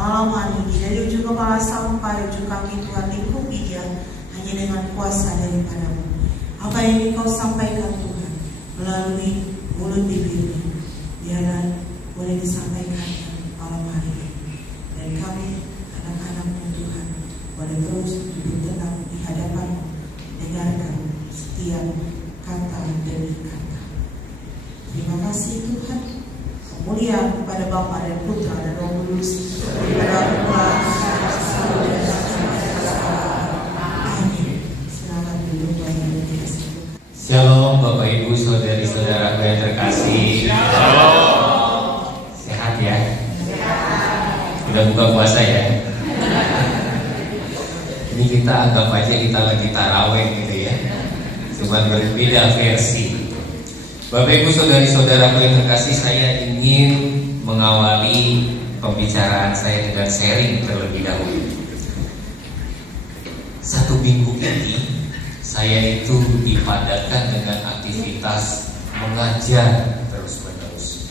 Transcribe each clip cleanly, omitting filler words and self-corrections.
Malam hari ini dari ujung kepala sampai ujung kaki Tuhan lingkupi dia hanya dengan kuasa daripadamu. Apa yang Engkau sampaikan Tuhan melalui mulut bibirnya, biarlah boleh disampaikan malam hari ini. Dan kami anak-anak-Mu Tuhan boleh terus duduk tenang di hadapan-Mu, dengarkan setiap kata demi kata. Terima kasih Tuhan. Kemuliaan kepada Bapa dan Putra dan Roh Kudus, kepada Allah Amin. Selamat dulu Bapak. Shalom Bapak Ibu, saudari-saudaraku yang terkasih. Shalom. Sehat ya? Sehat. Udah buka puasa ya? Ini kita anggap aja kita lagi taraweh gitu ya. Cuma berbeda versi. Bapak Ibu saudari-saudaraku yang terkasih, saya ingin mengawali pembicaraan saya dengan sharing terlebih dahulu. Satu minggu ini saya itu dipadatkan dengan aktivitas mengajar terus-menerus.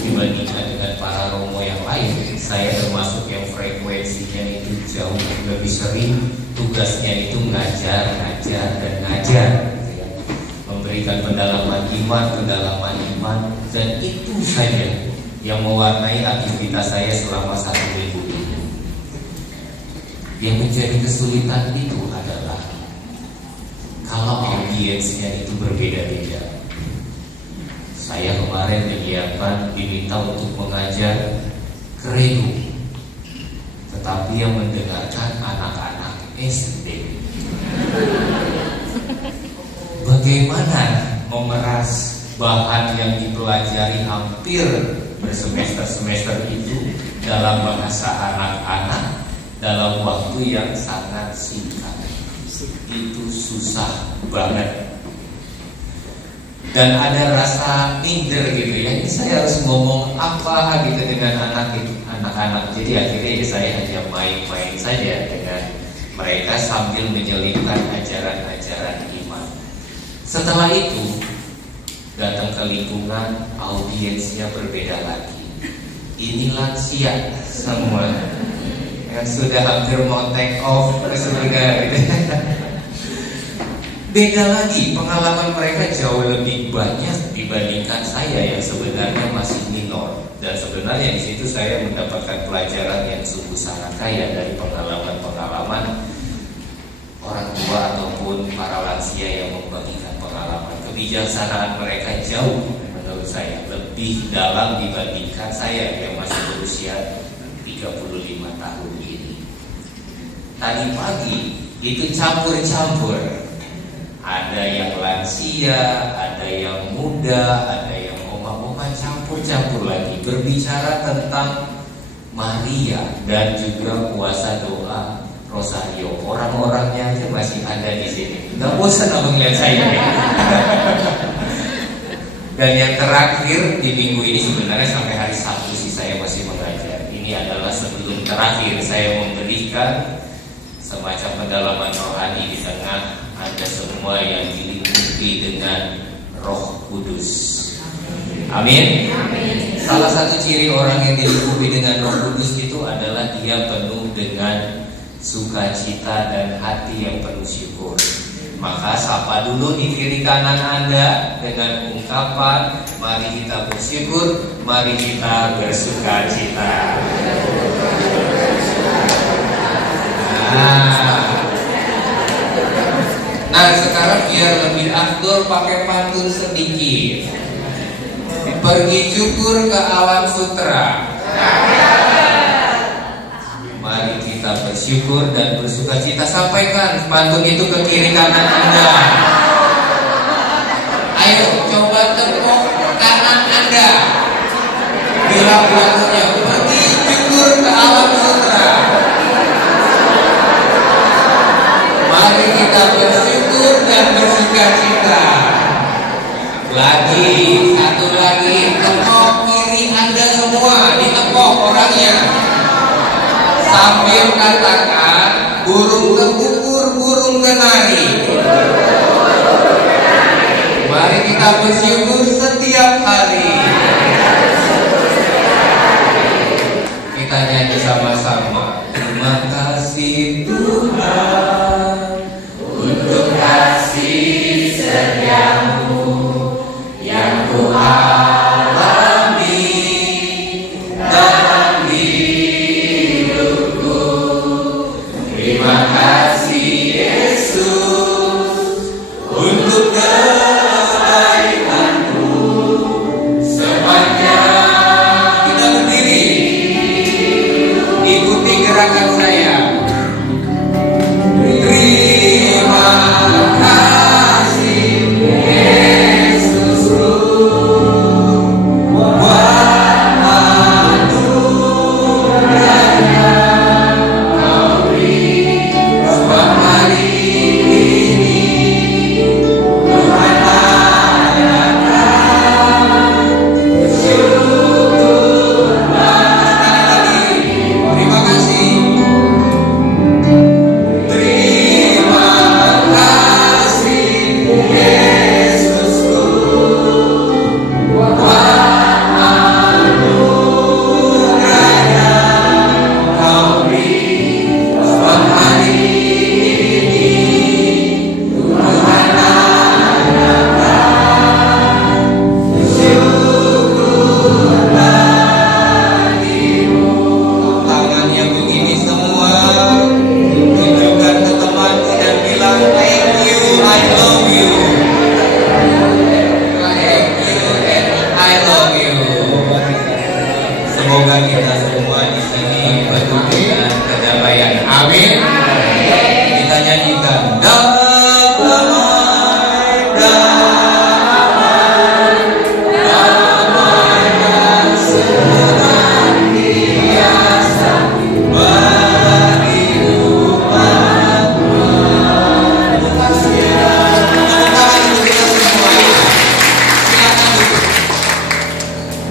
Dibandingkan dengan para romo yang lain, saya termasuk yang frekuensinya itu jauh lebih sering. Tugasnya itu ngajar, dan ngajar. Memberikan pendalaman iman, dan itu saja yang mewarnai aktivitas saya selama 1 minggu ini. Yang menjadi kesulitan itu adalah kalau audiensnya itu berbeda-beda. Saya kemarin diminta untuk mengajar kredo, tetapi yang mendengarkan anak-anak SD. Bagaimana memeras bahan yang dipelajari hampir bersemester-semester itu dalam bahasa anak-anak dalam waktu yang sangat singkat. Itu susah banget. Dan ada rasa minder gitu ya. Ini saya harus ngomong apa gitu dengan anak-anak. Jadi akhirnya saya hanya main-main saja dengan mereka sambil menyelipkan ajaran-ajaran iman. Setelah itu datang ke lingkungan, audiensnya berbeda lagi. Ini lansia semua yang sudah hampir mau take off ke surga gitu. Beda lagi, pengalaman mereka jauh lebih banyak dibandingkan saya yang sebenarnya masih minor. Dan sebenarnya di situ saya mendapatkan pelajaran yang sungguh sangat kaya dari pengalaman-pengalaman orang tua ataupun para lansia yang membagikan pengalaman. Kebijaksanaan mereka jauh menurut saya lebih dalam dibandingkan saya yang masih berusia 35 tahun ini. Tadi pagi itu campur-campur. Ada yang lansia, ada yang muda, ada yang oma-oma, campur-campur lagi. berbicara tentang Maria dan juga puasa doa Rosario. Orang-orangnya aja masih ada di sini. Nggak bosan abang lihat saya ya. Dan yang terakhir di minggu ini sebenarnya sampai hari Sabtu sih saya masih mengajar. Ini adalah sebelum terakhir saya memberikan semacam pendalaman rohani di tengah Anda semua yang diliputi dengan Roh Kudus. Amin. Salah satu ciri orang yang diliputi dengan Roh Kudus itu adalah dia penuh dengan sukacita dan hati yang penuh syukur. Maka sapa dulu di kiri kanan Anda dengan ungkapan, mari kita bersyukur, mari kita bersukacita. Nah sekarang biar lebih afdol pakai pantun sedikit. Pergi cukur ke alam sutra. Mari kita bersyukur dan bersukacita. Sampaikan pantun itu ke kiri kanan Anda. Ayo coba tepuk kanan Anda. Bilang lagunya, pergi cukur ke alam sutra. Mari kita bersyukur dan bersukacita. Lagi, satu lagi, tepuk kiri Anda semua, ditepuk orangnya. Sambil katakan, burung terkukur, burung kenari. Mari kita bersyukur setiap hari. Kita nyanyi sama-sama. Terima kasih Tuhan untuk kasih setiamu yang ku alami dalam hidupku. Terima kasih Yesus untuk kebaikanmu sepanjang. Kita berdiri, ikuti gerakan saya. Terima kasih Yesusku buat anugerahnya Kau beri sebab hari ini Tuhan adakan bersyukurlah. Terima kasih. Terima kasih Yesusku buat anugerahnya Kau beri sebab hari ini Tuhan adakan bersyukurlah bagimu. Tangannya begini semua. Tunjukkan ke temanmu dan bilang thank you, I love you. Thank you and I love you. Semoga kita semua di sini penuh dengan kedamaian. Amin. Kita nyanyikan damai, damai, damai dan senantiasa berhidupanmu. Terima kasih. Tepuk tangan untuk kita semua. Silakan duduk.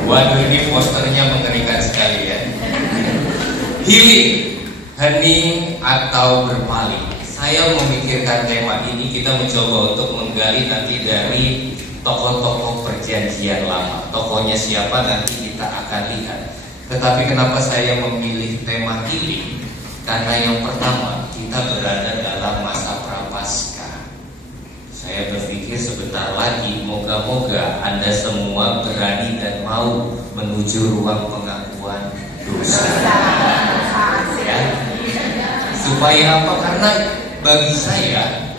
Waduh, ini posternya mengerikan sekali ya. Healing, hening atau berpaling. Saya memikirkan tema ini, kita mencoba untuk menggali nanti dari tokoh-tokoh perjanjian lama. Tokohnya siapa nanti kita akan lihat. Tetapi kenapa saya memilih tema healing? Karena yang pertama, kita berada dalam masa prapaskah. Saya berpikir sebentar lagi, moga-moga Anda semua berani dan mau menuju ruang pengakuan dosa. Ya. Supaya apa? Karena bagi saya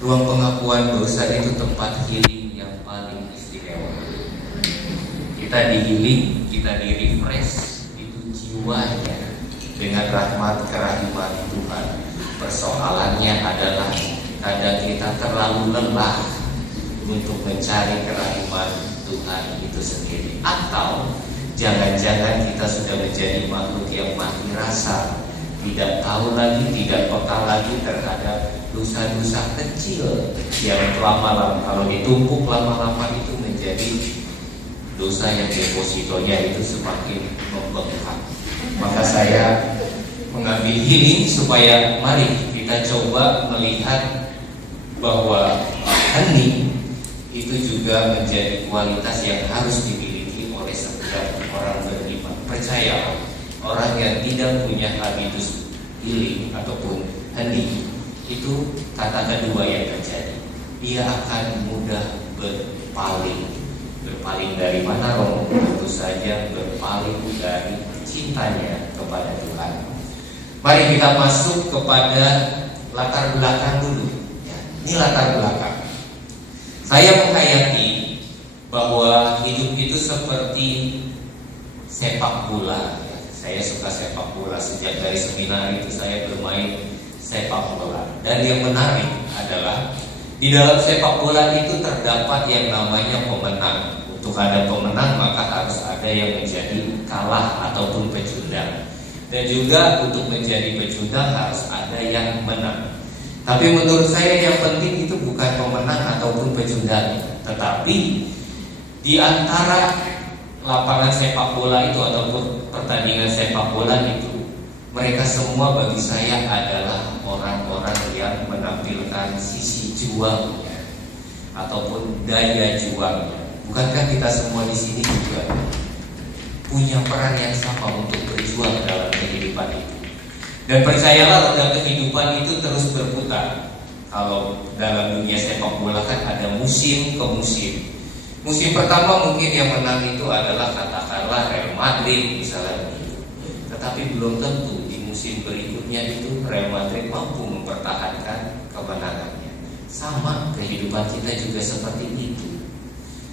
ruang pengakuan dosa itu tempat healing yang paling istimewa. Kita di healing, kita di refresh itu jiwanya dengan rahmat kerahiman Tuhan. Persoalannya adalah kadang kita terlalu lelah untuk mencari kerahiman Tuhan itu sendiri, atau Jangan-jangan kita sudah menjadi makhluk yang mati rasa, tidak tahu lagi, tidak peka lagi terhadap dosa-dosa kecil yang lama-lama, kalau ditumpuk lama-lama itu menjadi dosa yang depositonya itu semakin membengkak. Maka saya mengambil healing supaya mari kita coba melihat bahwa hening itu juga menjadi kualitas yang harus dimiliki oleh setiap orang beriman. Percayalah, orang yang tidak punya habitus healing ataupun hening, itu kata kedua yang terjadi, dia akan mudah berpaling. Berpaling dari mana, Romo? Tentu saja berpaling dari cintanya kepada Tuhan. Mari kita masuk kepada latar belakang dulu. Ini latar belakang. Saya menghayati bahwa hidup itu seperti sepak bola. Saya suka sepak bola, sejak dari seminar itu saya bermain sepak bola. Dan yang menarik adalah di dalam sepak bola itu terdapat yang namanya pemenang. Untuk ada pemenang maka harus ada yang menjadi kalah ataupun pecundang. Dan juga untuk menjadi pecundang harus ada yang menang. Tapi menurut saya yang penting itu bukan pemenang ataupun pecundang, tetapi di antara lapangan sepak bola itu ataupun pertandingan sepak bola itu, mereka semua bagi saya adalah orang-orang yang menampilkan sisi juangnya ataupun daya juangnya. Bukankah kita semua di sini juga punya peran yang sama untuk berjuang dalam kehidupan itu? Dan percayalah, roda kehidupan itu terus berputar. Kalau dalam dunia sepak bola kan ada musim ke musim. Musim pertama mungkin yang menang itu adalah katakanlah Real Madrid misalnya begitu. Tetapi belum tentu di musim berikutnya itu Real Madrid mampu mempertahankan kemenangannya. Sama kehidupan kita juga seperti itu.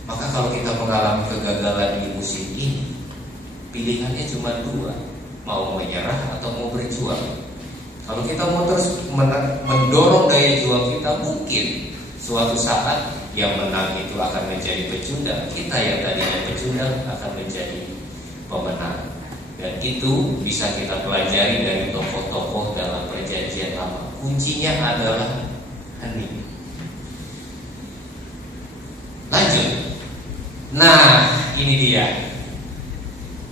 Maka kalau kita mengalami kegagalan di musim ini, pilihannya cuma dua, mau menyerah atau mau berjuang. Kalau kita mau terus mendorong daya juang kita, mungkin suatu saat yang menang itu akan menjadi pecundang, kita yang tadinya pecundang akan menjadi pemenang. Dan itu bisa kita pelajari dari tokoh-tokoh dalam perjanjian lama. Kuncinya adalah hening. Lanjut. Nah, ini dia.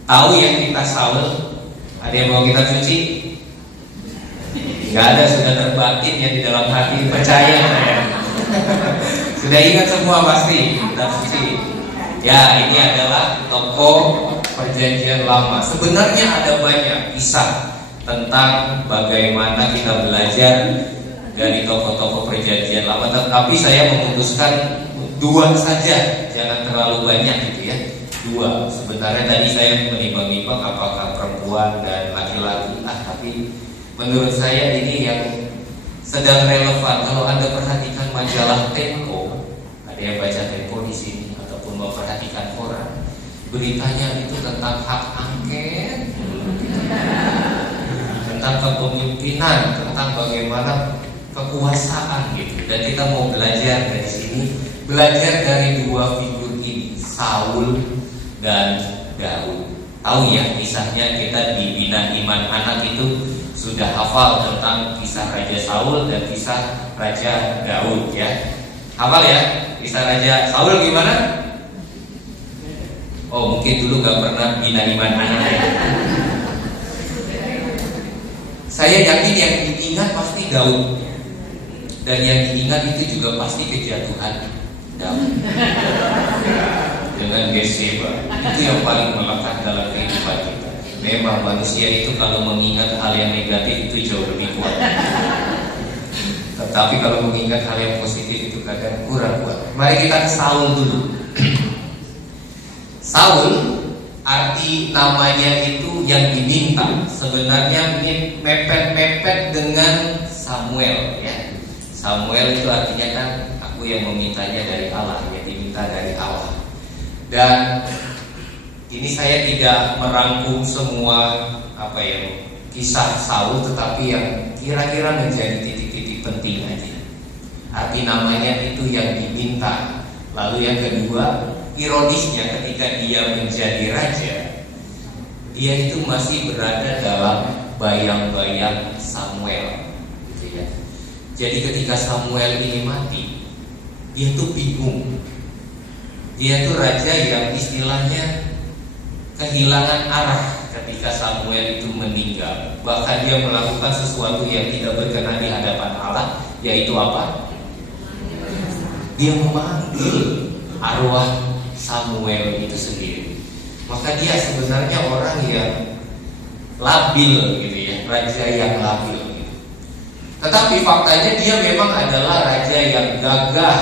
Tahu yang kita Saul? Ada yang mau kita cuci? Gak ada, sudah terbatin yang di dalam hati. Percaya saya. Sudah ingat semua pasti kita cuci. Ya, ini adalah tokoh perjanjian lama. Sebenarnya ada banyak kisah tentang bagaimana kita belajar dari tokoh-tokoh perjanjian lama. Tetapi saya memutuskan dua saja, jangan terlalu banyak gitu ya. Dua. Sebenarnya tadi saya menimbang-nimbang apakah perempuan dan laki-laki. Tapi menurut saya ini yang sedang relevan. Kalau Anda perhatikan majalah Tempo, ada yang baca Tempo di sini ataupun memperhatikan koran, beritanya itu tentang hak angket, tentang kepemimpinan, tentang bagaimana kekuasaan gitu. Dan kita mau belajar dari sini, belajar dari dua figur ini, Saul dan Daud. Tahu ya kisahnya, kita di Bina Iman Anak itu sudah hafal tentang kisah Raja Saul dan kisah Raja Daud ya. Hafal ya kisah Raja Saul gimana? Oh, mungkin dulu gak pernah Bina Iman Anak ya. Saya yakin yang diingat pasti Daud. Dan yang diingat itu juga pasti kejatuhan Daud dengan Bathsheba. Itu yang paling melekat dalam kehidupan kita. Memang manusia itu kalau mengingat hal yang negatif itu jauh lebih kuat. Tetapi kalau mengingat hal yang positif itu kadang kurang kuat. Mari kita ke Saul dulu. Saul, arti namanya itu yang diminta. Sebenarnya mepet-mepet dengan Samuel ya. Samuel itu artinya kan aku yang memintanya dari Allah, yang diminta dari Allah. Dan ini saya tidak merangkum semua kisah Saul, tetapi yang kira-kira menjadi titik-titik penting aja. Arti namanya itu yang diminta. Lalu yang kedua, ironisnya ketika dia menjadi raja, dia itu masih berada dalam bayang-bayang Samuel, gitu ya. Jadi ketika Samuel ini mati, dia tuh bingung. Dia tuh raja yang istilahnya kehilangan arah ketika Samuel itu meninggal. Bahkan dia melakukan sesuatu yang tidak berkenan di hadapan Allah, yaitu apa? Dia memanggil arwah Samuel itu sendiri. Maka dia sebenarnya orang yang labil, gitu ya, raja yang labil gitu. Tetapi faktanya dia memang adalah raja yang gagah,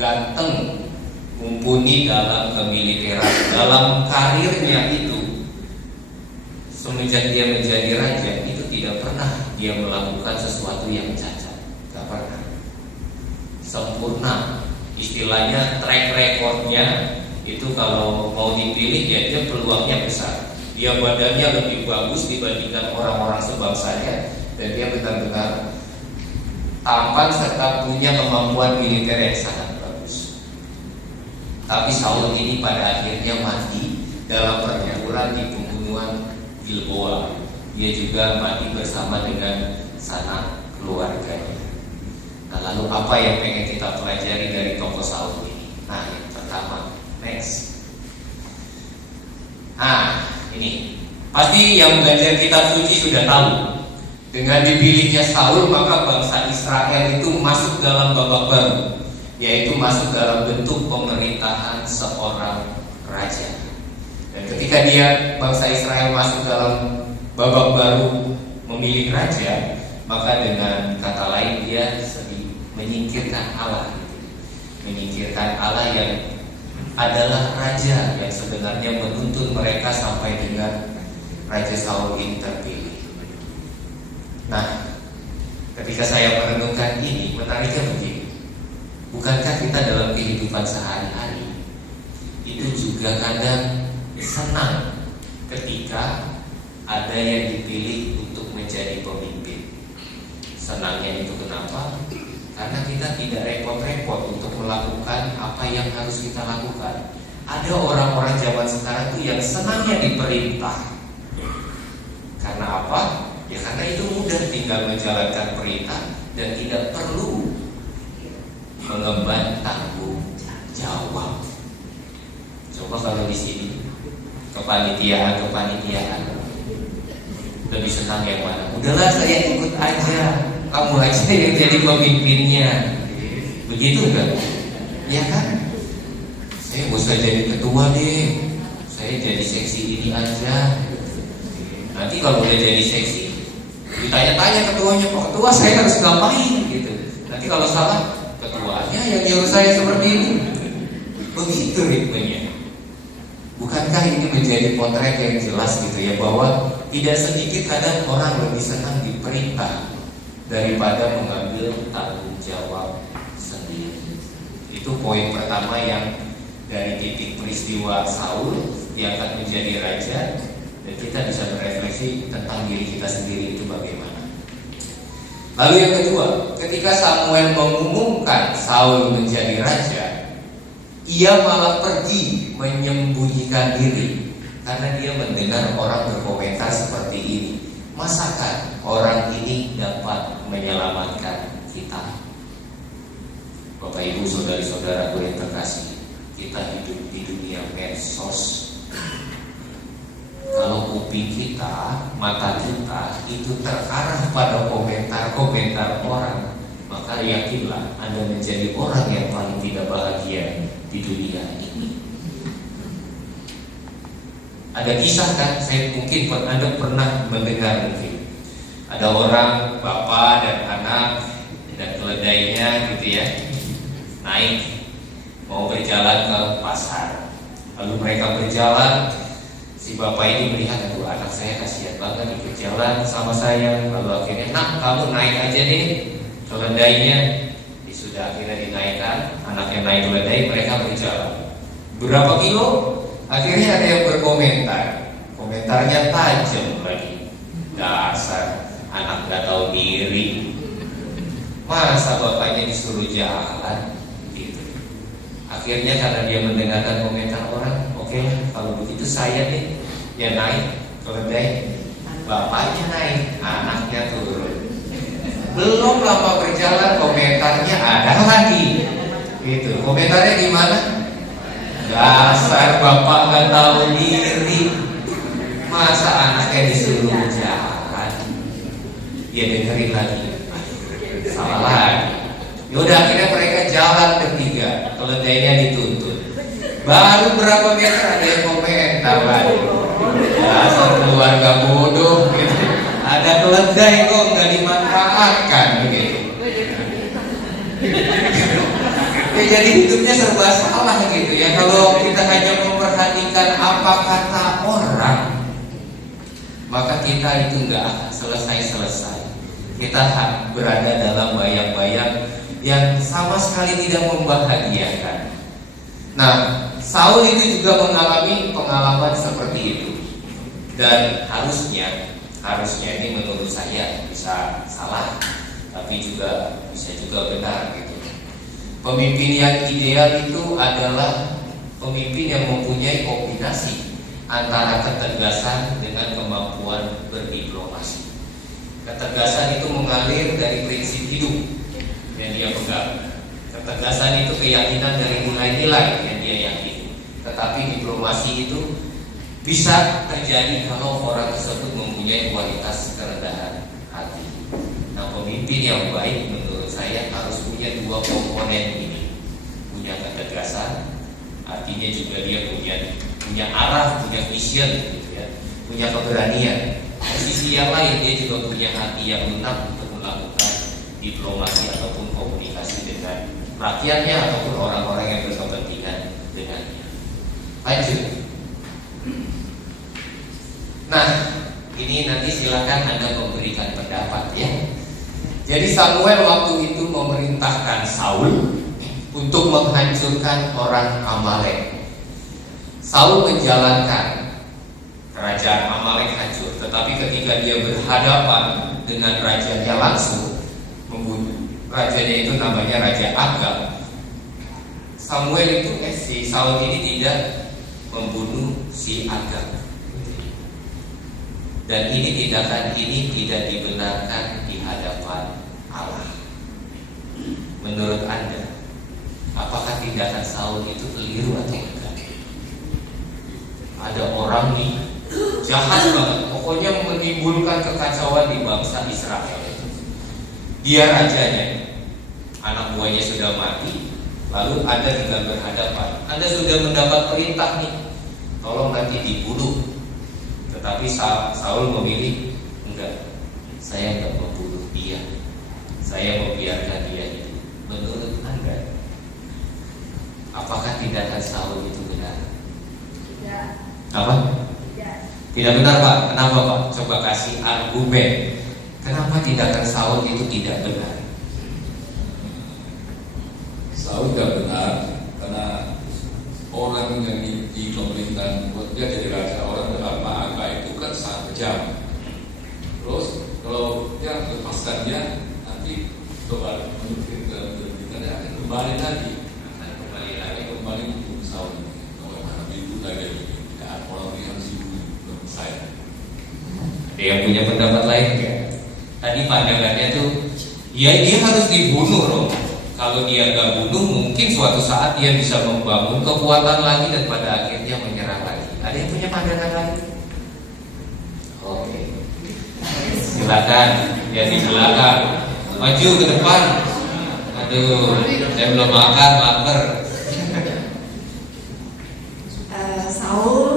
ganteng, mumpuni dalam kemiliteran, dalam karirnya itu. Semenjak dia menjadi raja, itu tidak pernah dia melakukan sesuatu yang cacat, tidak pernah. Sempurna, istilahnya track recordnya itu kalau mau dipilih ya dia peluangnya besar. Dia badannya lebih bagus dibandingkan orang-orang sebangsanya, dan dia benar-benar tampan serta punya kemampuan militer yang sangat bagus. Tapi Saul ini pada akhirnya mati dalam pertempuran di pembunuhan Gilboa. Dia juga mati bersama dengan sanak keluarganya. Nah, lalu apa yang pengen kita pelajari dari tokoh Saul ini? Nah, yang pertama, next. Nah, ini pasti yang belajar kitab suci sudah tahu. Dengan dipilihnya Saul, maka bangsa Israel itu masuk dalam babak baru, yaitu masuk dalam bentuk pemerintahan seorang raja. Dan ketika bangsa Israel masuk dalam babak baru memilih raja, maka dengan kata lain dia menyingkirkan Allah, menyingkirkan Allah yang adalah raja yang sebenarnya menuntun mereka sampai dengan Raja Saul ini terpilih. Nah, ketika saya merenungkan ini, menariknya begini. Bukankah kita dalam kehidupan sehari-hari itu juga kadang senang ketika ada yang dipilih untuk menjadi pemimpin? Senangnya itu kenapa? Karena kita tidak repot-repot untuk melakukan apa yang harus kita lakukan. Ada orang-orang zaman sekarang itu yang senangnya diperintah. Karena apa? Ya karena itu mudah, tinggal menjalankan perintah dan tidak perlu mengemban tanggung jawab. Coba kalau di sini kepanitiaan lebih senang yang mana? Udahlah saya ikut aja, kamu aja yang jadi pemimpinnya. Begitu enggak? Ya kan? Saya gak usah jadi ketua deh, saya jadi seksi ini aja. Nanti kalau udah jadi seksi, ditanya-tanya ketuanya, Pak Ketua saya harus ngapain gitu. Nanti kalau salah, ketuanya yang nyuruh saya seperti ini. Begitu ritmenya. Bukankah ini menjadi potret yang jelas gitu ya, bahwa tidak sedikit kadang orang lebih senang diperintah daripada mengambil tanggung jawab sendiri. Itu poin pertama yang dari titik peristiwa Saul diangkat menjadi raja, dan kita bisa berefleksi tentang diri kita sendiri itu bagaimana. Lalu yang kedua, ketika Samuel mengumumkan Saul menjadi raja, ia malah pergi menyembunyikan diri karena dia mendengar orang berkomentar seperti ini. Masakan orang ini dapat menyelamatkan kita? Bapak Ibu saudari-saudaraku yang terkasih, kita hidup di dunia medsos. Kalau kuping kita, mata kita itu terarah pada komentar-komentar orang, maka yakinlah Anda menjadi orang yang paling tidak bahagia di dunia ini. Ada kisah kan, saya mungkin Anda pernah mendengar mungkin. Ada orang, bapak dan anak dan keledainya gitu ya, naik mau berjalan ke pasar. Lalu mereka berjalan. Si bapak ini melihat, aduh anak saya kasihan banget ikut jalan sama saya. Lalu akhirnya, nak kamu naik aja nih keledainya. Sudah akhirnya dinaikkan, anaknya naik keledai, mereka berjalan. Berapa kilo? Akhirnya ada yang berkomentar. Komentarnya tajam lagi. Dasar anak gak tahu diri. Masa bapaknya disuruh jalan gitu. Akhirnya karena dia mendengarkan komentar orang, oke, kalau begitu saya nih yang naik keledai, bapaknya naik, anaknya turun. Belum lama berjalan komentarnya ada lagi. Gitu. Komentarnya gimana? Dasar bapak gak tahu diri, masa anaknya disuruh jalan. Dia dengerin lagi, salah lagi. Yaudah akhirnya mereka jalan bertiga, keledainya dituntun. Baru berapa meter ada yang komentar lagi, dasar keluarga bodoh gitu. Ada keledai kok nggak dimanfaatkan begitu. Ya, jadi hidupnya serba salah gitu ya. Kalau kita hanya memperhatikan apa kata orang, maka kita itu nggak akan selesai-selesai. Kita berada dalam bayang-bayang yang sama sekali tidak membahagiakan. Nah, Saul itu juga mengalami pengalaman seperti itu. Dan harusnya ini menurut saya bisa salah, tapi bisa juga benar gitu. Pemimpin yang ideal itu adalah pemimpin yang mempunyai kombinasi antara ketegasan dengan kemampuan berdiplomasi. Ketegasan itu mengalir dari prinsip hidup yang dia pegang. Ketegasan itu keyakinan dari nilai-nilai yang dia yakini. Tetapi diplomasi itu bisa terjadi kalau orang tersebut mempunyai kualitas kerendahan hati. Nah, pemimpin yang baik menurut saya harus punya dua komponen ini. Punya ketegasan, artinya juga dia punya arah, punya vision gitu ya. Punya keberanian. Di sisi yang lain dia juga punya hati yang lunak untuk melakukan diplomasi ataupun komunikasi dengan rakyatnya ataupun orang-orang yang berkepentingan dengannya. Lanjut. Nah, ini nanti silakan Anda memberikan pendapat ya. Jadi Samuel waktu itu memerintahkan Saul untuk menghancurkan orang Amalek. Saul menjalankan kerajaan Amalek hancur, tetapi ketika dia berhadapan dengan rajanya langsung membunuh. Rajanya itu namanya Raja Agag. Samuel itu si Saul ini tidak membunuh si Agag. Dan tindakan ini tidak dibenarkan di hadapan Allah. Menurut Anda, apakah tindakan Saul itu keliru atau enggak? Ada orang nih jahat banget, pokoknya menimbulkan kekacauan di bangsa Israel. Dia rajanya, anak buahnya sudah mati, lalu Anda tinggal berhadapan. Anda sudah mendapat perintah nih, tolong nanti dibunuh. Tetapi Saul memilih, enggak, saya enggak membunuh dia, saya membiarkan dia hidup. Menurut Anda, apakah tindakan Saul itu benar? Tidak. Apa? Tidak. Tidak benar, Pak. Kenapa, Pak? Coba kasih argumen. Kenapa tindakan Saul itu tidak benar? Saul tidak benar karena orang yang di pemerintahan dia jadi raja, orang bernama Agag itu kan sangat kejam. Terus kalau dia lepaskannya, nanti coba menurut pemerintahannya akan kembali lagi untuk Saul. Kalau mana itu lagi tidak orang yang harus dibunuh saya. Ada yang punya pendapat lain enggak? Tadi pandangannya tuh, ya dia harus dibunuh loh. Kalau dia nggak bunuh, mungkin suatu saat dia bisa membangun kekuatan lagi dan pada akhirnya menyerang lagi. Ada yang punya pandangan lain? Oke. Silakan, ya di belakang. Maju ke depan. Aduh, saya belum makan, lapar. Saul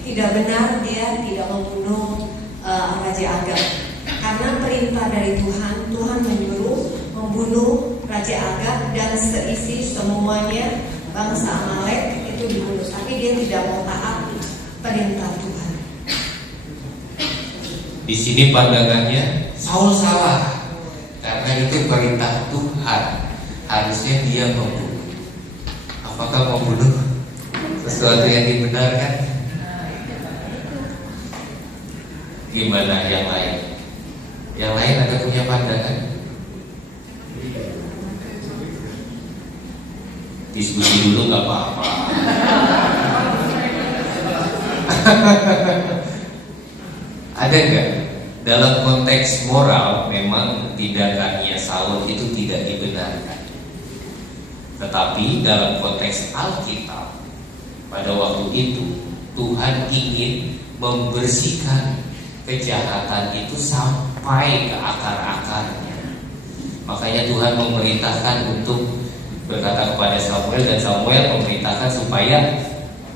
tidak benar, dia tidak membunuh Raja Agag. Karena perintah dari Tuhan menyuruh membunuh Raja Agag dan semuanya bangsa Amalek itu dibunuh. Tapi dia tidak mau taat perintah Tuhan. Di sini pandangannya Saul salah, karena itu perintah Tuhan. Harusnya dia membunuh. Apakah membunuh sesuatu yang dibenarkan? Gimana yang lain? Yang lain ada punya pandangan? Diskusi dulu nggak apa-apa. Ada nggak? Dalam konteks moral memang tindakannya Saul itu tidak dibenarkan. Tetapi dalam konteks Alkitab, pada waktu itu Tuhan ingin membersihkan kejahatan itu sampai ke akar-akarnya. Makanya Tuhan memerintahkan untuk berkata kepada Samuel, dan Samuel memerintahkan supaya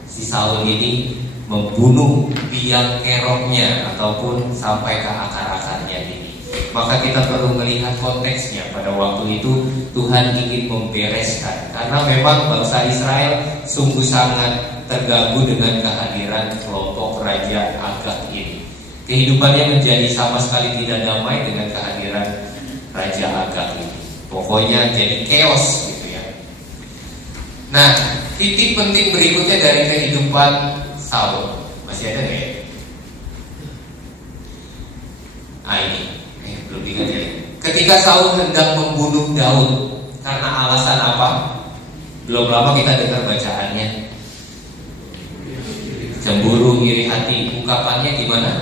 si Saul ini membunuh biang keroknya ataupun sampai ke akar-akarnya ini. Maka kita perlu melihat konteksnya. Pada waktu itu Tuhan ingin membereskan, karena memang bangsa Israel sungguh sangat terganggu dengan kehadiran kelompok Raja Agag ini. Kehidupannya menjadi sama sekali tidak damai dengan kehadiran Raja Agag ini. Pokoknya jadi chaos gitu ya. Nah, titik penting berikutnya dari kehidupan Saul, masih ada nggak ya? Ini belum ingat ya. Ketika Saul hendak membunuh Daud, karena alasan apa? Belum lama kita dengar bacaannya. Cemburu, iri hati, ungkapannya gimana?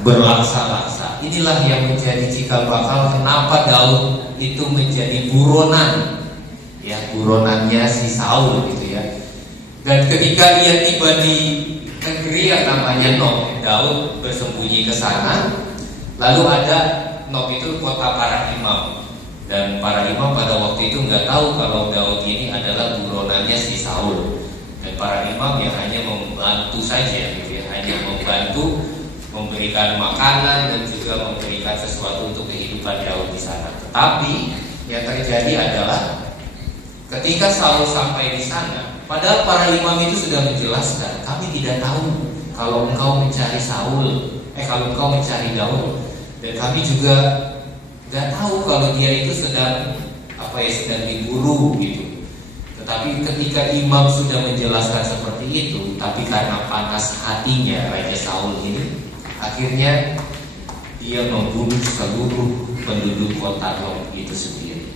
Berlaksa-laksa. Inilah yang menjadi cikal bakal kenapa Daud itu menjadi buronan. Ya, buronannya si Saul gitu ya. Dan ketika ia tiba di negeri yang namanya Nob, Daud bersembunyi ke sana. Lalu ada Nob itu kota para imam, dan para imam pada waktu itu nggak tahu kalau Daud ini adalah buronannya si Saul. Dan para imam yang hanya membantu saja gitu ya, hanya membantu memberikan makanan dan juga memberikan sesuatu untuk kehidupan Daud di sana. Tetapi yang terjadi adalah ketika Saul sampai di sana, padahal para imam itu sudah menjelaskan, kami tidak tahu kalau engkau mencari kalau engkau mencari Daud, dan kami juga nggak tahu kalau dia itu sedang diburu gitu. Tetapi ketika imam sudah menjelaskan seperti itu, tapi karena panas hatinya Raja Saul ini, akhirnya dia membunuh seluruh penduduk kota Nob itu sendiri.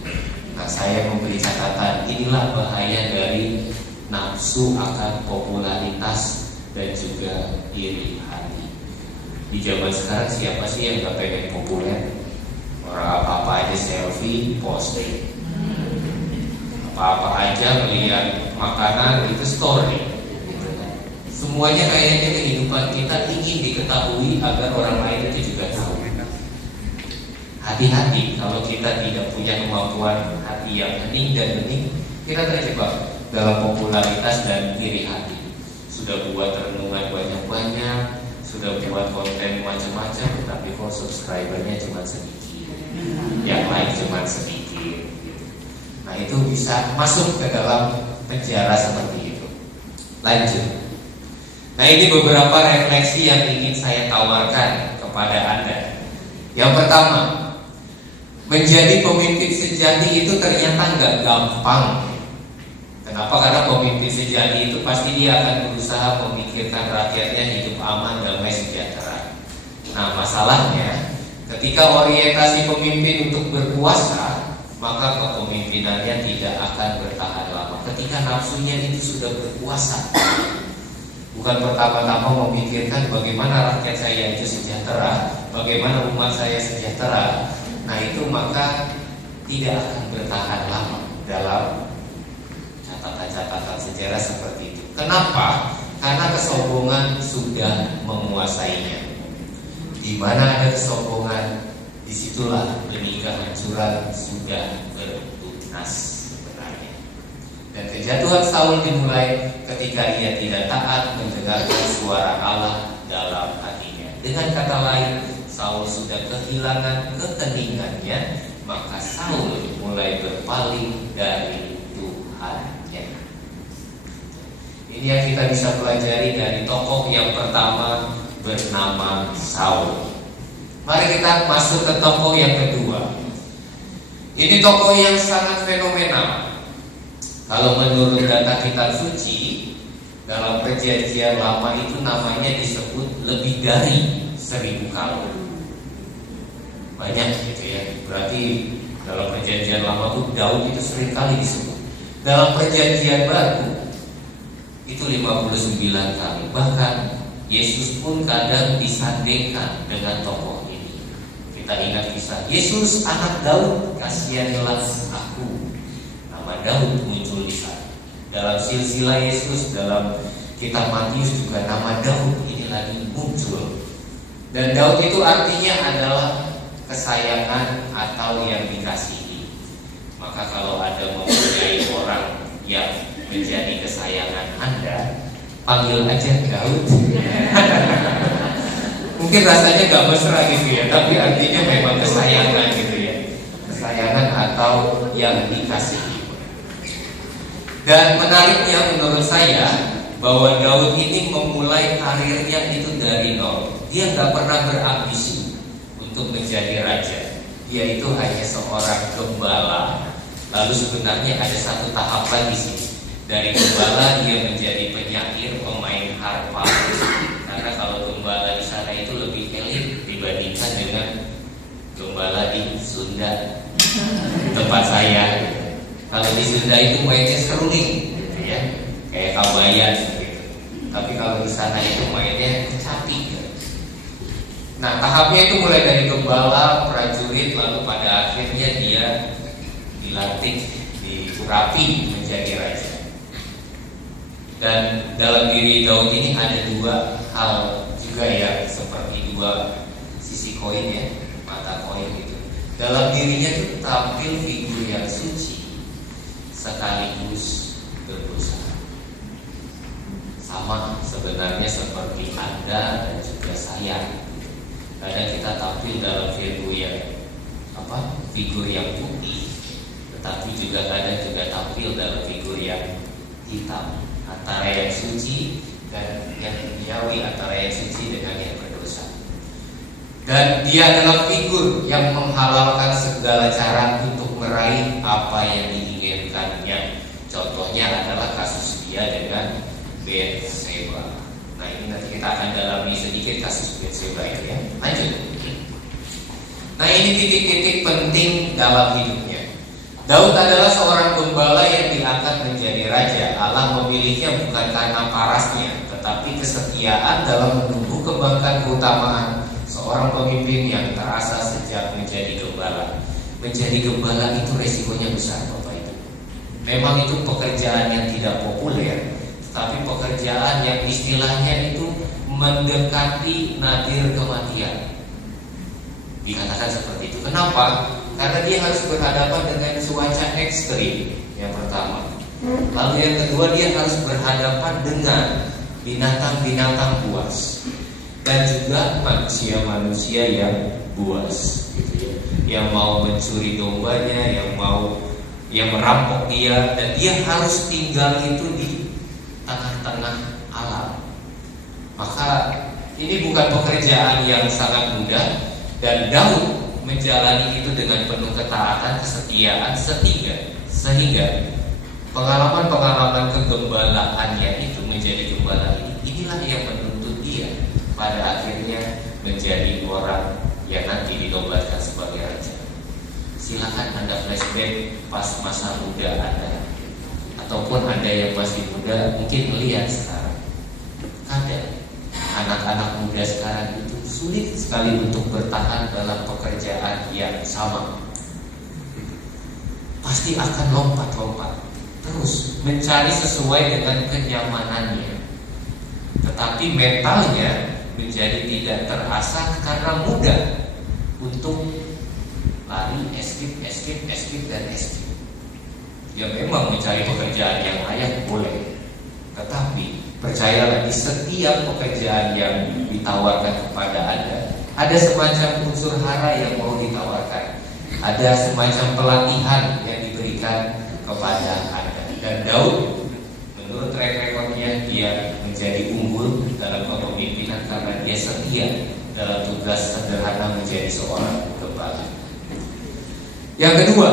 Nah, saya memberi catatan, inilah bahaya dari nafsu akan popularitas dan juga iri hati. Di zaman sekarang siapa sih yang gak pengen populer? Orang apa-apa aja selfie, posting. Apa-apa aja melihat makanan itu story. Semuanya kayaknya kehidupan kita ingin diketahui agar orang lain itu juga tahu. Hati-hati kalau kita tidak punya kemampuan hati yang hening dan bening, kita terjebak dalam popularitas dan iri hati. Sudah buat renungan banyak-banyak, sudah buat konten macam-macam, tapi kok subscribernya cuma sedikit, yang like cuma sedikit gitu. Nah, itu bisa masuk ke dalam penjara seperti itu. Lanjut. Nah, ini beberapa refleksi yang ingin saya tawarkan kepada Anda. Yang pertama, menjadi pemimpin sejati itu ternyata nggak gampang. Kenapa? Karena pemimpin sejati itu pasti dia akan berusaha memikirkan rakyatnya hidup aman, damai, sejahtera. Nah, masalahnya ketika orientasi pemimpin untuk berkuasa, maka kepemimpinannya tidak akan bertahan lama. Ketika nafsunya itu sudah berkuasa, bukan pertama-tama memikirkan bagaimana rakyat saya itu sejahtera, bagaimana umat saya sejahtera. Nah, itu maka tidak akan bertahan lama dalam catatan-catatan sejarah seperti itu. Kenapa? Karena kesombongan sudah menguasainya. Di mana ada kesombongan, disitulah benih kehancuran sudah bertunas sebenarnya. Dan kejatuhan Saul dimulai ketika ia tidak taat mendengarkan suara Allah dalam hatinya. Dengan kata lain, Saul sudah kehilangan keheningannya, maka Saul mulai berpaling dari Tuhannya. Ini yang kita bisa pelajari dari tokoh yang pertama bernama Saul. Mari kita masuk ke tokoh yang kedua. Ini tokoh yang sangat fenomenal. Kalau menurut data kitab suci, dalam perjanjian lama itu namanya disebut lebih dari 1000 kali. Banyak gitu ya. Berarti dalam perjanjian lama itu Daud itu sering kali disebut. Dalam perjanjian baru itu 59 kali. Bahkan Yesus pun kadang disandingkan dengan tokoh ini. Kita ingat kisah Yesus anak Daud, kasihanilah aku. Nama Daud muncul di sana. Dalam silsilah Yesus, dalam kitab Matius juga nama Daud ini lagi muncul. Dan Daud itu artinya adalah kesayangan atau yang dikasihi. Maka kalau ada mempunyai orang yang menjadi kesayangan Anda, panggil aja Daud. Mungkin rasanya gak mesra gitu ya, tapi artinya memang kesayangan gitu ya. Kesayangan atau yang dikasihi. Dan menariknya menurut saya bahwa Daud ini memulai karirnya itu dari nol. Dia gak pernah berambisi untuk menjadi raja. Dia itu hanya seorang gembala. Lalu sebenarnya ada satu tahap lagi sih. Dari gembala dia menjadi penyair, pemain harpa. Karena kalau gembala di sana itu lebih elit dibandingkan dengan gembala di Sunda, tempat saya. Kalau di Sunda itu mainnya seruling, gitu ya, kayak kabayan gitu. Tapi kalau di sana itu mainnya kecapi. Nah, tahapnya itu mulai dari gembala, prajurit, lalu pada akhirnya dia dilantik, dirapi menjadi raja. Dan dalam diri Daud ini ada dua hal juga ya, seperti dua sisi koin ya, mata koin gitu. Dalam dirinya itu tampil figur yang suci sekaligus berdosa. Sama sebenarnya seperti Anda dan juga saya. Kadang kita tampil dalam figur yang putih, tetapi juga kadang juga tampil dalam figur yang hitam, antara yang suci dan yang duniawi, antara yang suci dengan yang berdosa. Dan dia adalah figur yang menghalalkan segala cara untuk meraih apa yang diinginkannya. Contohnya adalah kasus dia dengan Bathsheba. Nah, ini nanti kita akan dalami sedikit kasus Bathsheba itu ya. Lanjut. Nah, ini titik-titik penting dalam hidupnya. Daud adalah seorang gembala yang diangkat menjadi raja. Allah memilihnya bukan karena parasnya, tetapi kesetiaan dalam menumbuh kembangkan keutamaan seorang pemimpin yang terasa sejak menjadi gembala. Menjadi gembala itu resikonya besar, Bapak Ibu. Memang itu pekerjaan yang tidak populer, tapi pekerjaan yang istilahnya itu mendekati nadir kematian. Dikatakan seperti itu. Kenapa? Karena dia harus berhadapan dengan cuaca ekstrim, yang pertama. Lalu yang kedua, dia harus berhadapan dengan binatang-binatang buas, dan juga manusia-manusia yang buas, gitu ya. Yang mau mencuri dombanya, yang merampok dia, dan dia harus tinggal itu di tengah-tengah alam. Maka ini bukan pekerjaan yang sangat mudah. Dan Daud menjalani itu dengan penuh ketaatan, kesetiaan, sehingga pengalaman-pengalaman kegembalaannya itu menjadi gembala inilah yang menuntut dia pada akhirnya menjadi orang yang nanti dinobatkan sebagai raja. Silakan Anda flashback pas masa muda Anda, ataupun Anda yang masih muda mungkin melihat sekarang. Kadang anak-anak muda sekarang itu sulit sekali untuk bertahan dalam pekerjaan yang sama. Pasti akan lompat-lompat terus mencari sesuai dengan kenyamanannya. Tetapi mentalnya menjadi tidak terasah karena mudah untuk lari, escape, dan escape. Ya memang mencari pekerjaan yang layak boleh, tetapi percayalah, di setiap pekerjaan yang ditawarkan kepada Anda, ada semacam unsur hara yang mau ditawarkan, ada semacam pelatihan yang diberikan kepada Anda. Dan Daud, menurut track recordnya, dia menjadi unggul dalam kepemimpinan karena dia setia dalam tugas sederhana menjadi seorang gembala. Yang kedua,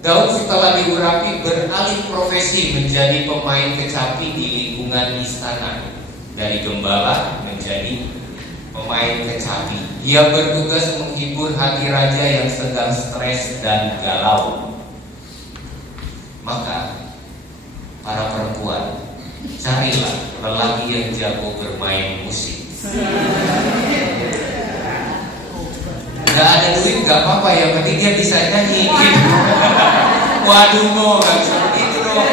Daud setelah diurapi beralih profesi menjadi pemain kecapi di lingkungan istana. Dari gembala menjadi pemain kecapi. Dia bertugas menghibur hati raja yang sedang stres dan galau. Maka para perempuan, carilah lelaki yang jago bermain musik. Gak ada duit gak apa-apa, yang penting dia bisa nyanyi gitu. Waduh, mau gak bisa begitu dong.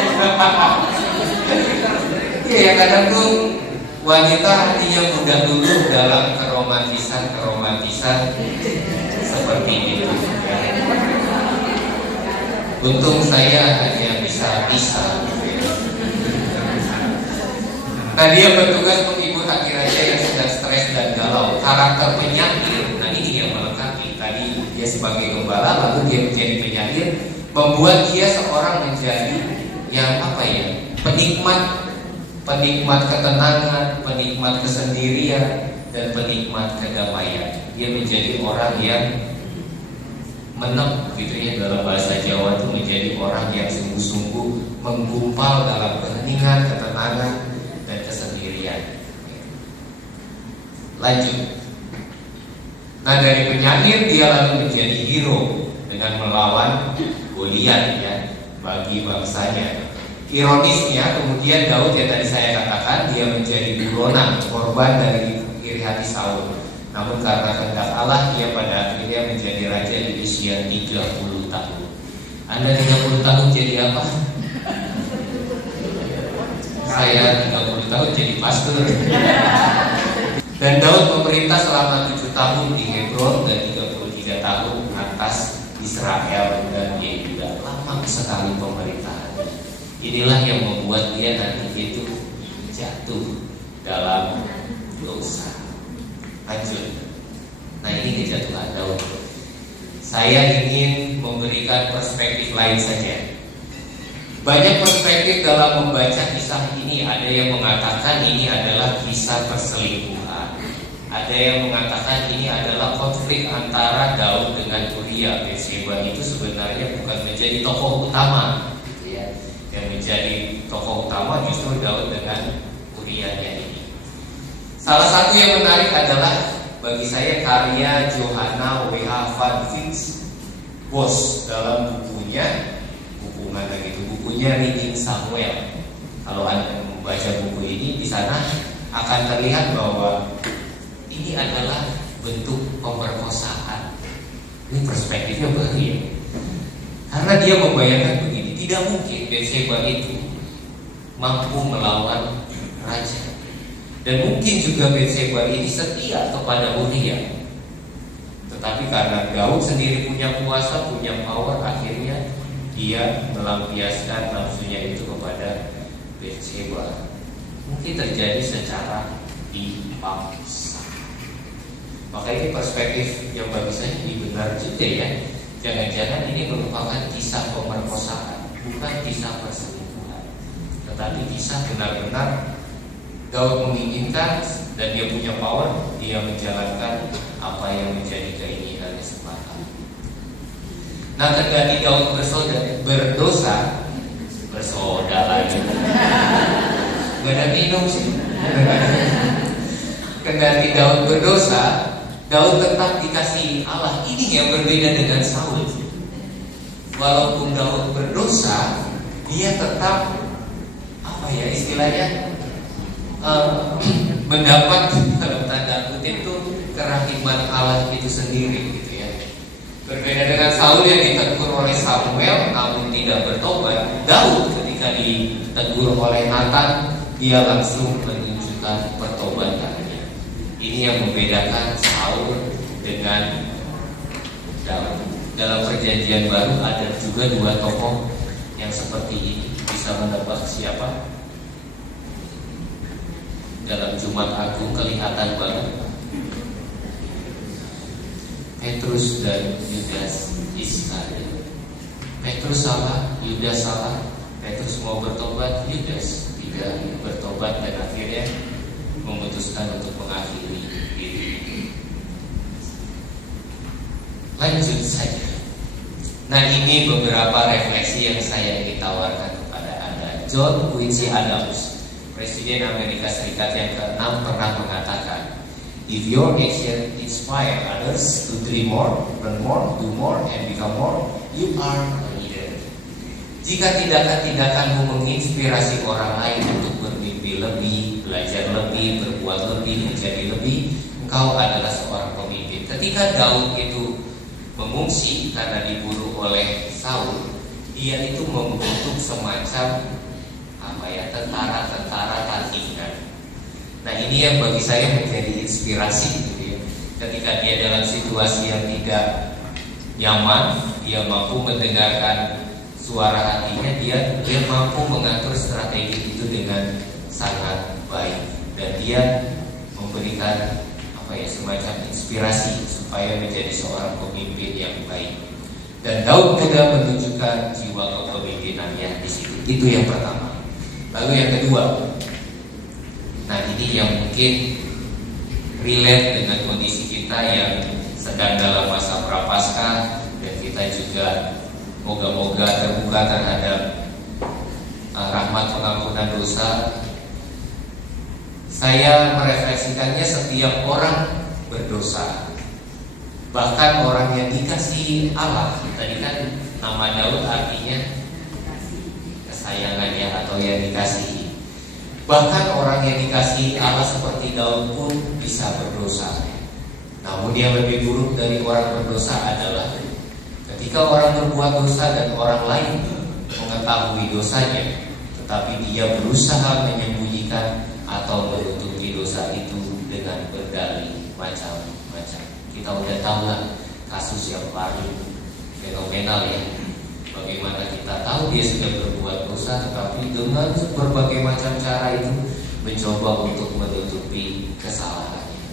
Ya kadang tuh wanita hatinya mudah dulu dalam keromantisan seperti itu. Untung saya hanya bisa. Nah, dia bertugas menghibur hati raja yang sedang stres dan galau. Karakter penyair, nah ini yang melengkapi. Tadi dia sebagai gembala, lalu dia menjadi penyair, membuat dia seorang menjadi yang penikmat ketenangan, penikmat kesendirian, dan penikmat kedamaian. Dia menjadi orang yang menek gitu ya, dalam bahasa Jawa itu menjadi orang yang sungguh-sungguh menggumpal dalam keheningan, ketenangan, dan kesendirian. Lanjut. Nah, dari penyair dia lalu menjadi hero dengan melawan Goliat ya bagi bangsanya. Ironisnya kemudian Daud yang tadi saya katakan dia menjadi buronan, korban dari iri hati Saul. Namun karena kehendak Allah dia pada akhirnya menjadi raja di usia 30 tahun. Anda 30 tahun jadi apa? Saya 30 tahun jadi pastor. Dan Daud memerintah selama 7 tahun di Hebron dan 33 tahun atas Israel dan Yehuda. Lama sekali pemerintahan. Inilah yang membuat dia nanti itu jatuh dalam dosa. Lanjut. Nah, ini kejatuhan Daud. Saya ingin memberikan perspektif lain saja. Banyak perspektif dalam membaca kisah ini. Ada yang mengatakan ini adalah kisah perselingkuhan. Ada yang mengatakan ini adalah konflik antara Daud dengan Uria. Bathsheba itu sebenarnya bukan menjadi tokoh utama, gitu ya. Yang menjadi tokoh utama justru Daud dengan Urianya ini. Salah satu yang menarik adalah bagi saya karya Johanna W.H. van Bos dalam bukunya Reading Samuel. Kalau Anda membaca buku ini, di sana akan terlihat bahwa ini adalah bentuk pemerkosaan. Ini perspektifnya baru ya. Karena dia membayangkan begini, tidak mungkin Bathsheba itu mampu melawan raja. Dan mungkin juga Bathsheba ini setia kepada Uria. Tetapi karena Daud sendiri punya kuasa, punya power, akhirnya dia melampiaskan nafsunya itu kepada Bathsheba. Mungkin terjadi secara dipaksa. Maka ini perspektif yang bagi saya ini benar juga ya. Jangan-jangan ini merupakan kisah pemerkosaan, bukan kisah perselingkuhan, tetapi kisah benar-benar Daud menginginkan dan dia punya power, dia menjalankan apa yang menjadi keinginannya semata. Nah, kendati Daud berdosa lagi. Gak ada minum sih. Kendati Daud berdosa, Daud tetap dikasih Allah. Ini yang berbeda dengan Saul. Walaupun Daud berdosa, dia tetap istilahnya mendapat dalam tanda kutip itu kerahiman Allah itu sendiri gitu ya. Berbeda dengan Saul yang ditegur oleh Samuel namun tidak bertobat, Daud ketika ditegur oleh Nathan dia langsung menunjukkan pertobatannya. Ini yang membedakan Saul dengan Daud. Dalam perjanjian baru ada juga dua tokoh yang seperti ini. Bisa menebak siapa? Dalam Jumat Agung kelihatan banget Petrus dan Yudas Iskariot. Petrus salah, Yudas salah. Petrus mau bertobat, Yudas tidak bertobat dan akhirnya memutuskan untuk mengakhiri diri. Lanjut saja. Nah, ini beberapa refleksi yang saya ingin tawarkan kepada Anda. John Quincy Adams, Presiden Amerika Serikat yang ke-6 pernah mengatakan, "If your action inspire others to dream more, learn more, do more, and become more, you are a leader." Jika tindakan-tindakanmu menginspirasi orang lain untuk bermimpi lebih, belajar lebih, berbuat lebih, menjadi lebih, engkau adalah seorang pemimpin. Ketika Daud itu mengungsi karena diburu oleh Saul, dia itu membentuk semacam tentara tandingan. Nah, ini yang bagi saya menjadi inspirasi gitu ya. Ketika dia dalam situasi yang tidak nyaman, dia mampu mendengarkan suara hatinya, dia mampu mengatur strategi itu dengan sangat baik, dan dia memberikan semacam inspirasi supaya menjadi seorang pemimpin yang baik. Dan Daud juga menunjukkan jiwa kepemimpinannya di situ. Itu yang pertama. Lalu yang kedua, nah ini yang mungkin relate dengan kondisi kita yang sedang dalam masa prapaskah, dan kita juga moga-moga terbuka terhadap rahmat pengampunan dosa. Saya merefleksikannya, setiap orang berdosa, bahkan orang yang dikasihi Allah. Tadi kan nama Daud artinya kesayangannya atau yang dikasihi. Bahkan orang yang dikasihi Allah seperti Daud pun bisa berdosa. Namun yang lebih buruk dari orang berdosa adalah ketika orang berbuat dosa dan orang lain mengetahui dosanya, tetapi dia berusaha menyembunyikan atau menutupi dosa itu dengan berdalih macam-macam. Kita udah tahu lah kasus yang paling fenomenal ya, bagaimana kita tahu dia sudah berbuat dosa, tetapi dengan berbagai macam cara itu mencoba untuk menutupi kesalahannya.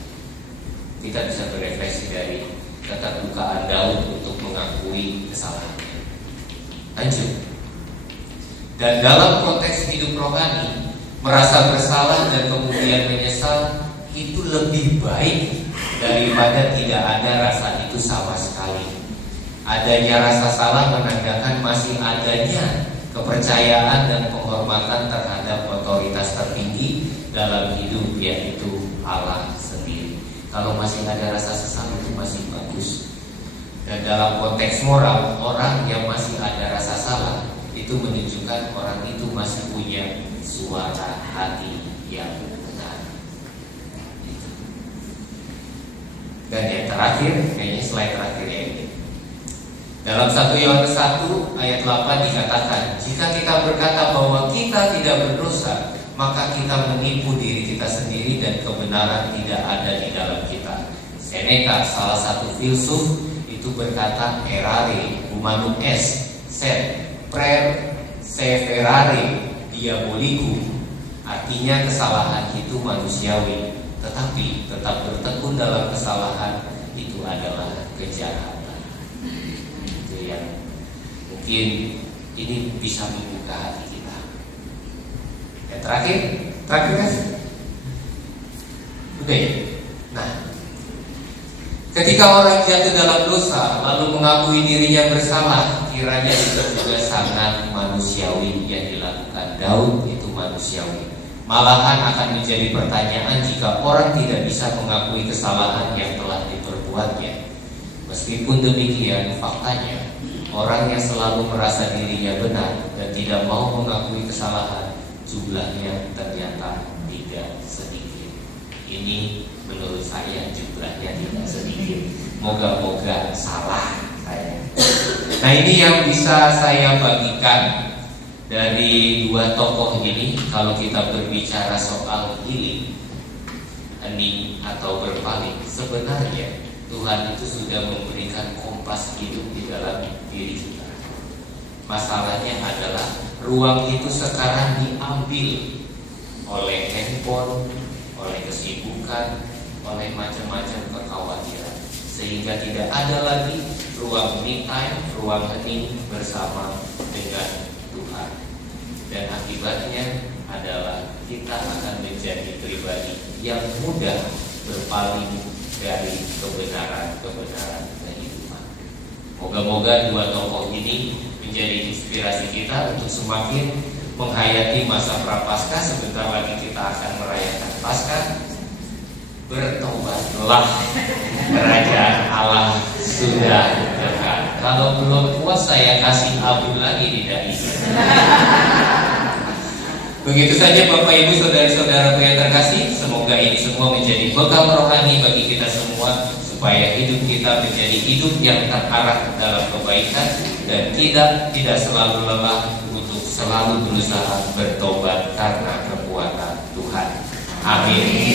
Kita bisa berefleksi dari keterbukaan Daud untuk mengakui kesalahannya. Lanjut. Dan dalam konteks hidup rohani, merasa bersalah dan kemudian menyesal itu lebih baik daripada tidak ada rasa itu sama sekali. Adanya rasa salah menandakan masih adanya kepercayaan dan penghormatan terhadap otoritas tertinggi dalam hidup, yaitu Allah sendiri. Kalau masih ada rasa sesal itu masih bagus. Dan dalam konteks moral, orang yang masih ada rasa salah itu menunjukkan orang itu masih punya suara hati yang benar. Dan yang terakhir, kayaknya slide terakhir ya ini. Dalam 1 Yohanes 1 ayat 8 dikatakan, jika kita berkata bahwa kita tidak berdosa, maka kita menipu diri kita sendiri dan kebenaran tidak ada di dalam kita. Seneca, salah satu filsuf, itu berkata, errare humanum est, sed perseverare diaboliku, artinya kesalahan itu manusiawi, tetapi tetap bertekun dalam kesalahan itu adalah kejahatan. Itu yang mungkin ini bisa membuka hati kita. Yang terakhir kan? Udah ya? Nah, ketika orang jatuh dalam dosa lalu mengakui dirinya bersalah, kiranya itu juga sangat manusiawi yang dilakukan Daud. Itu manusiawi. Malahan akan menjadi pertanyaan jika orang tidak bisa mengakui kesalahan yang telah diperbuatnya. Meskipun demikian, faktanya orang yang selalu merasa dirinya benar dan tidak mau mengakui kesalahan, jumlahnya ternyata tidak sedikit. Ini menurut saya jumlahnya tidak sedikit. Moga-moga salah saya. Nah, ini yang bisa saya bagikan dari dua tokoh ini. Kalau kita berbicara soal healing, hening atau berpaling, sebenarnya Tuhan itu sudah memberikan kompas hidup di dalam diri kita. Masalahnya adalah ruang itu sekarang diambil oleh handphone, oleh kesibukan, oleh macam-macam kekhawatiran, sehingga tidak ada lagi ruang me time, ruang hening bersama dengan Tuhan. Dan akibatnya adalah kita akan menjadi pribadi yang mudah berpaling dari kebenaran-kebenaran kehidupan. Moga-moga dua tokoh ini menjadi inspirasi kita untuk semakin menghayati masa prapaskah. Sebentar lagi kita akan merayakan Paskah. Bertobatlah, kerajaan Allah sudah dekat. Kalau belum puas saya kasih abu lagi di dahi. Begitu saja Bapak Ibu saudari-saudaraku yang terkasih, semoga ini semua menjadi bekal rohani bagi kita semua, supaya hidup kita menjadi hidup yang terarah dalam kebaikan dan tidak selalu lelah untuk selalu berusaha bertobat karena kekuatan Tuhan. Amin.